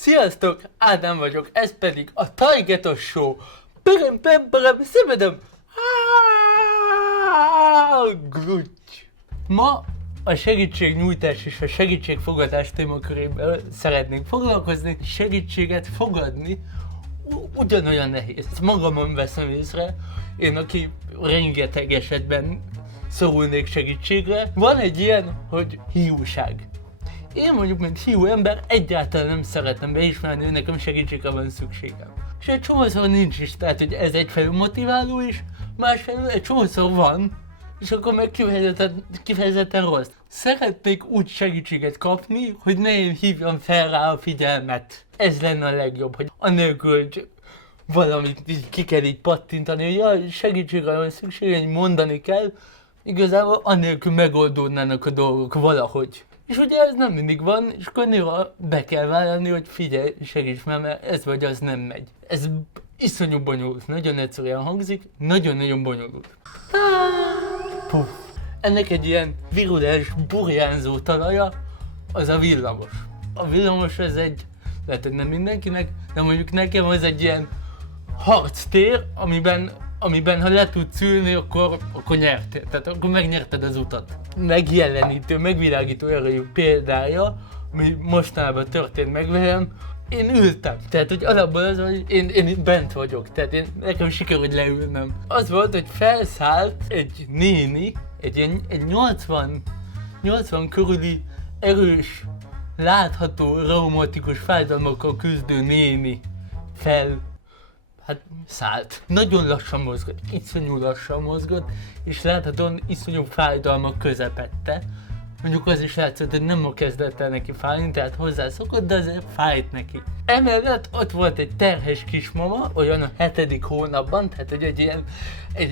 Sziasztok, Ádám vagyok, ez pedig a Tajgetos Show. Pöröm, pöröm, pöröm, szemedem. Grüty. Ma a segítségnyújtás és a segítségfogadás témakörében szeretnénk foglalkozni. Segítséget fogadni ugyanolyan nehéz. Ezt magamon veszem észre, én aki rengeteg esetben szorulnék segítségre. Van egy ilyen, hogy hiúság. Én mondjuk, mint hiú ember, egyáltalán nem szeretem beismerni, hogy nekem segítségre van szükségem. És egy csomószor nincs is, tehát hogy ez egyfelől motiváló is, másfelől egy csomószor van, és akkor meg kifejezetten rossz. Szeretnék úgy segítséget kapni, hogy ne én hívjam fel rá a figyelmet. Ez lenne a legjobb, hogy anélkül, hogy valamit így ki kell így pattintani, hogy jaj, segítségre van szükség, hogy mondani kell, igazából anélkül megoldódnának a dolgok valahogy. És ugye ez nem mindig van, és akkor néha be kell vállalni, hogy figyelj, segíts már, mert ez vagy az nem megy. Ez iszonyú bonyolult, nagyon egyszerűen hangzik, nagyon-nagyon bonyolult. Puh. Ennek egy ilyen virulens, burjánzó talaja az a villamos. A villamos ez egy, lehet, hogy nem mindenkinek, de mondjuk nekem az egy ilyen harctér, amiben ha le tudsz ülni, akkor nyertél. Tehát akkor megnyerted az utat. Megjelenítő, megvilágító erejű példája, ami mostanában történt meg velem, én ültem. Tehát, hogy alapból az, hogy én bent vagyok. Tehát nekem sikerült leülnöm. Az volt, hogy felszállt egy néni, egy 80 körüli erős, látható, reumatikus fájdalmakkal küzdő néni szállt. Nagyon lassan mozgott, iszonyú lassan mozgott, és láthatóan iszonyú fájdalmak közepette. Mondjuk az is látszott, hogy nem kezdett el neki fájni, tehát hozzászokott, de azért fájt neki. Emellett ott volt egy terhes kismama, olyan a 7. hónapban, tehát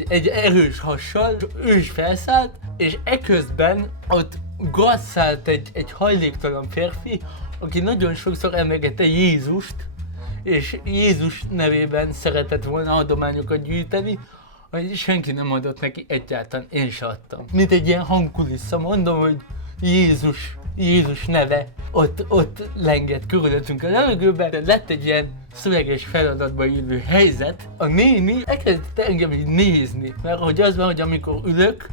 egy erős hassal, ő is felszállt, és eközben ott gazszált egy hajléktalan férfi, aki nagyon sokszor emlegette Jézust, és Jézus nevében szeretett volna adományokat gyűjteni, hogy senki nem adott neki egyáltalán, én se adtam. Mint egy ilyen hangkulissza, mondom, hogy Jézus neve ott lengett körülöttünk a levegőben, de lett egy ilyen szöveges feladatba illő helyzet. A néni elkezdett engem így nézni, mert hogy az van, hogy amikor ülök,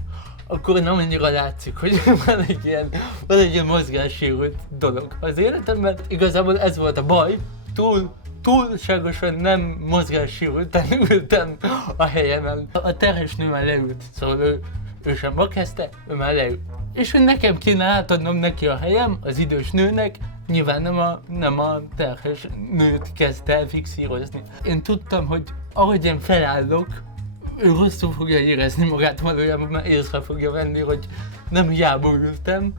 akkor nem annyira látszik, hogy van egy ilyen mozgássérült dolog az életemben. Igazából ez volt a baj, túlságosan nem mozgássérülten ültem a helyemen. A terhes nő már leült, szóval ő sem ma kezdte, ő már leült. És hogy nekem kéne átadnom neki a helyem, az idős nőnek, nyilván nem a terhes nőt kezdte el fixírozni. Én tudtam, hogy ahogy én felállok, ő rosszul fogja érezni magát, valójában már észre fogja venni, hogy nem hiába ültem.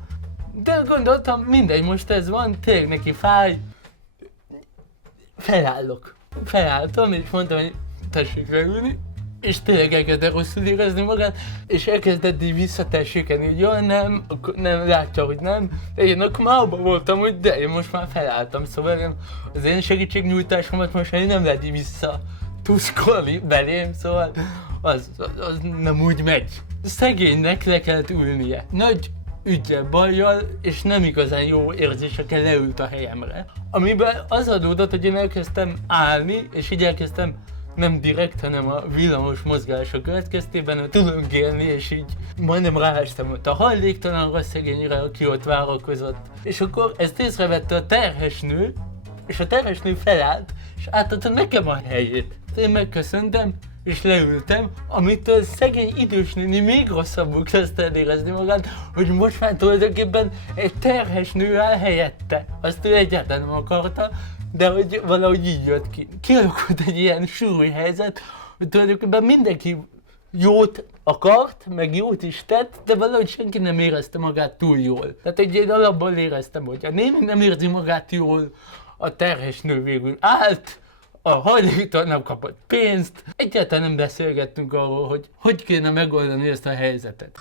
De gondoltam, mindegy, most ez van, tényleg neki fáj. Felálltam, és mondtam, hogy tessék leülni, és tényleg elkezdett rosszul érezni magát, és elkezdett így visszatessékeni, hogy jaj, nem, akkor nem, látja, hogy nem, de én akkor már abban voltam, hogy de én most már felálltam, szóval az én segítségnyújtásomat most már nem lehet így visszatuszkolni belém, szóval az nem úgy megy. Szegénynek le kellett ülnie. Nagy üggyel, bajjal, és nem igazán jó érzésekkel leült a helyemre. Amiben az adódott, hogy én elkezdtem állni, és így elkezdtem nem direkt, hanem a villamos mozgása következtében tülöngélni, és így majdnem ráestem ott a hajléktalanra szegényre, aki ott várakozott. És akkor ezt észrevette a terhes nő, és a terhes nő felállt, és átadta nekem a helyét. Én megköszöntem, és leültem, amitől szegény idős néni még rosszabbul kezdte el érezni magát, hogy most már tulajdonképpen egy terhes nő áll helyette. Azt ő egyáltalán nem akarta, de hogy valahogy így jött ki. Kialakult egy ilyen súly helyzet, hogy tulajdonképpen mindenki jót akart, meg jót is tett, de valahogy senki nem érezte magát túl jól. Tehát én alapból éreztem, hogy a néni nem érzi magát jól, a terhes nő végül állt, a hajléktalan nem kapott pénzt, egyáltalán nem beszélgettünk arról, hogy kéne megoldani ezt a helyzetet.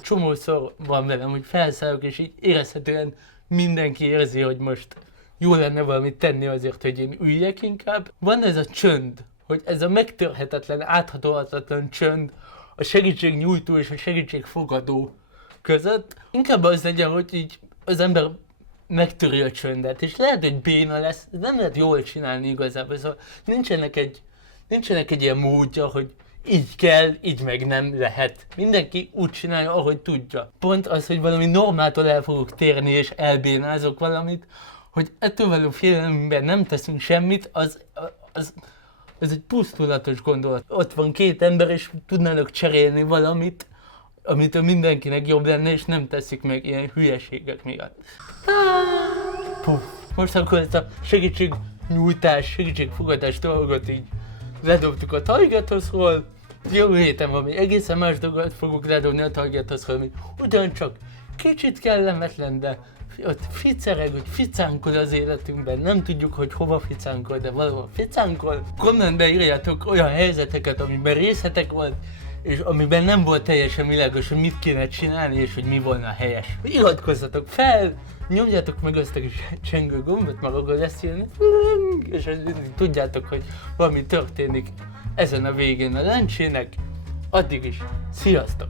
Csomószor van velem, hogy felszállok, és így érezhetően mindenki érzi, hogy most jó lenne valamit tenni azért, hogy én üljek inkább. Van ez a csönd, hogy ez a megtörhetetlen, áthatolhatatlan csönd a segítségnyújtó és a segítségfogadó között. Inkább az legyen, hogy így az ember megtöri a csöndet, és lehet, hogy béna lesz, nem lehet jól csinálni igazából, szóval nincsenek egy ilyen módja, hogy így kell, így meg nem lehet. Mindenki úgy csinálja, ahogy tudja. Pont az, hogy valami normától el fogok térni és elbénázok valamit, hogy ettől való félelemben nem teszünk semmit, az egy pusztulatos gondolat. Ott van két ember, és tudnának cserélni valamit, amitől mindenkinek jobb lenne, és nem teszik meg ilyen hülyeségek miatt. Puff. Most akkor ezt a segítségfogadás dolgot így ledobtuk a Targetosról. Jövő héten valami egészen más dolgot fogok ledobni a Targetosról, ami ugyancsak kicsit kellemetlen, de ott ficereg, hogy ficánkol az életünkben, nem tudjuk, hogy hova ficánkol, de valahol ficánkol. Kommentbe írjátok olyan helyzeteket, amiben részletek volt, és amiben nem volt teljesen világos, hogy mit kéne csinálni, és hogy mi volna helyes. Iratkozzatok fel, nyomjátok meg azt a kis csengő gombot, mert akkor lesz jönni, és tudjátok, hogy valami történik ezen a végén a lencsének. Addig is, sziasztok!